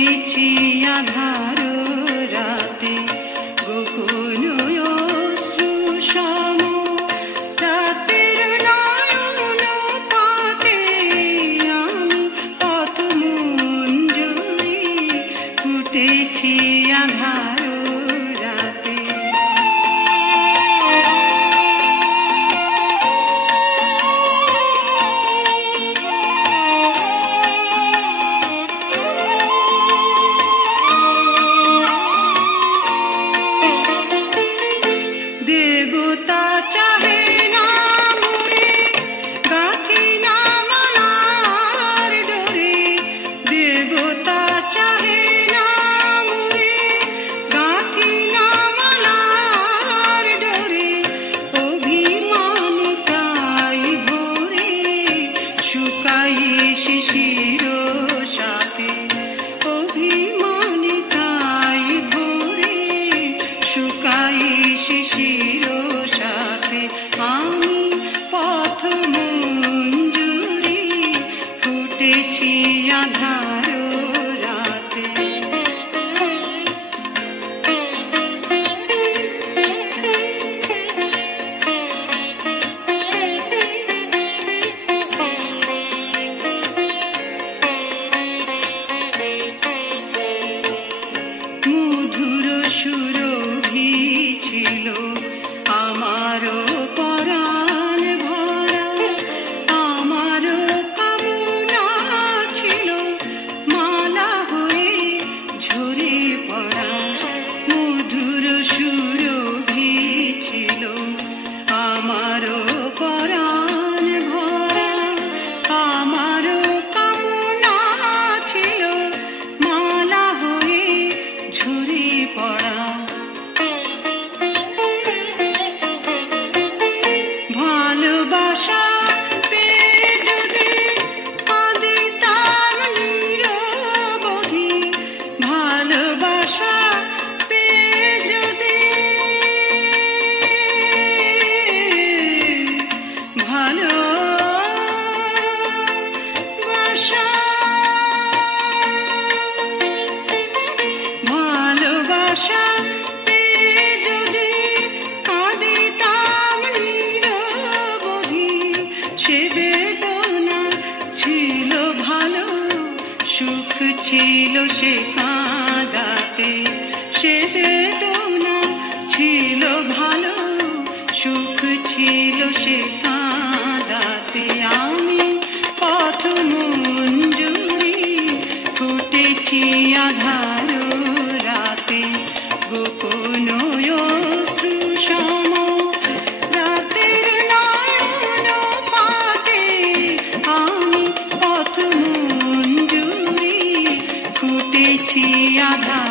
ফুটেছি আধার রাতে গোপন অশ্রু সম রাতের নয়ন পাতে আমি পথ মঞ্জুরি ফুটেছি আধার রাতে। দেবতা চাহে না মোরে গাথি না মালার ডোরে, দেবতা চাহে না মোরে গাথি না মালার ডোরে, অভিমানী তাই ভোরে শুকাই শিশির সাথে, অভিমানী তাই ভোরে শুকাই শিশির সাথে আমি পথ মঞ্জুরি ফুটেছি আধার রাতে। মধুর সুরভি ছিল আমার পরাণ ভরা, আমার কামনা ছিল মালা হয়ে ঝরে পড়া, মধুর সুরভি ছিল আমার পরাণ ভরা, আমার কামনা ছিল মালা হয়ে ঝরে পড়া। ভালোবাসা পেয়ে যদি কাঁদিতাম নিরবধি, ভালোবাসা পেয়ে যদি ভালোবাসা ভালোবাসা পেয়ে যদি কাঁদিতাম নিরবধি, সে বেদনা ছিল ভালো সুখ ছিল সে কাঁদাতে, সে বেদনা ছিল ভালো সুখ ছিল সে কাঁদাতে আমি পথ মঞ্জুরি ফুটেছি আধার রাতে গোপন অশ্রু সম রাতের নয়ন পাতে আমি পথ মঞ্জুরি ফুটেছি আধার।